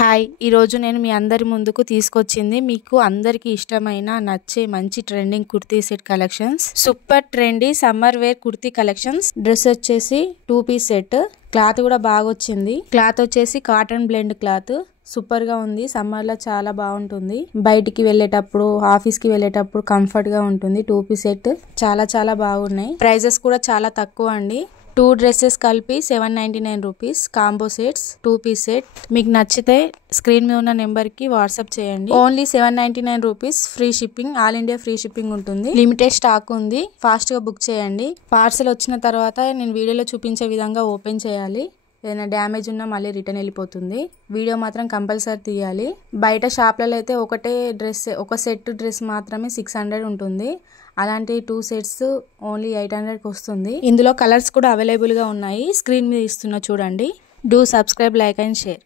Hi ఈరోజు నేను మీ అందరి ముందుకు తీసుకొచ్చింది మీకు అందరికీ ఇష్టమైన నచ్చే మంచి trending kurti set collections. Super trendy summer wear kurti collections. Dress వచ్చేసి 2 పీస్ సెట్. క్లాత్ కూడా బాగా వచ్చింది. క్లాత్ వచ్చేసి కాటన్ బ్లెండ్ క్లాత్. సూపర్ గా ఉంది. సమ్మర్ లో చాలా బాగుంటుంది. బయటికి వెళ్ళేటప్పుడు ఆఫీస్ కి వెళ్ళేటప్పుడు కంఫర్ట్ గా ఉంటుంది. 2 పీస్ సెట్ చాలా బాగున్నాయి. ప్రైజెస్ కూడా చాలా తక్కువ అండి. 2 డ్రెస్సెస్ కలిపి 799 rupees. Combo sets 2 piece set. మీకు నచ్చితే స్క్రీన్ మీద ఉన్న నెంబర్ కి వాట్సాప్ చేయండి. Only 799 rupees. Free shipping, all India free shipping ఉంటుంది. లిమిటెడ్ స్టాక్ ఉంది. ఫాస్ట్ గా బుక్ చేయండి. పార్సల్ వచ్చిన తర్వాత నేను వీడియోలో చూపించే విధంగా ఓపెన్ చేయాలి. ఏదైనా డ్యామేజ్ ఉన్నా మళ్ళీ రిటర్న్ వెళ్ళిపోతుంది. వీడియో మాత్రం కంపల్సరీ తీయాలి. బయట షాప్లలో అయితే ఒక సెట్ డ్రెస్ మాత్రమే 600 ఉంటుంది. అలాంటి 2 సెట్స్ ఓన్లీ 800కి వస్తుంది. ఇందులో కలర్స్ కూడా అవైలబుల్ గా ఉన్నాయి. స్క్రీన్ మీద ఇస్తున్నా చూడండి. Do subscribe, like and share.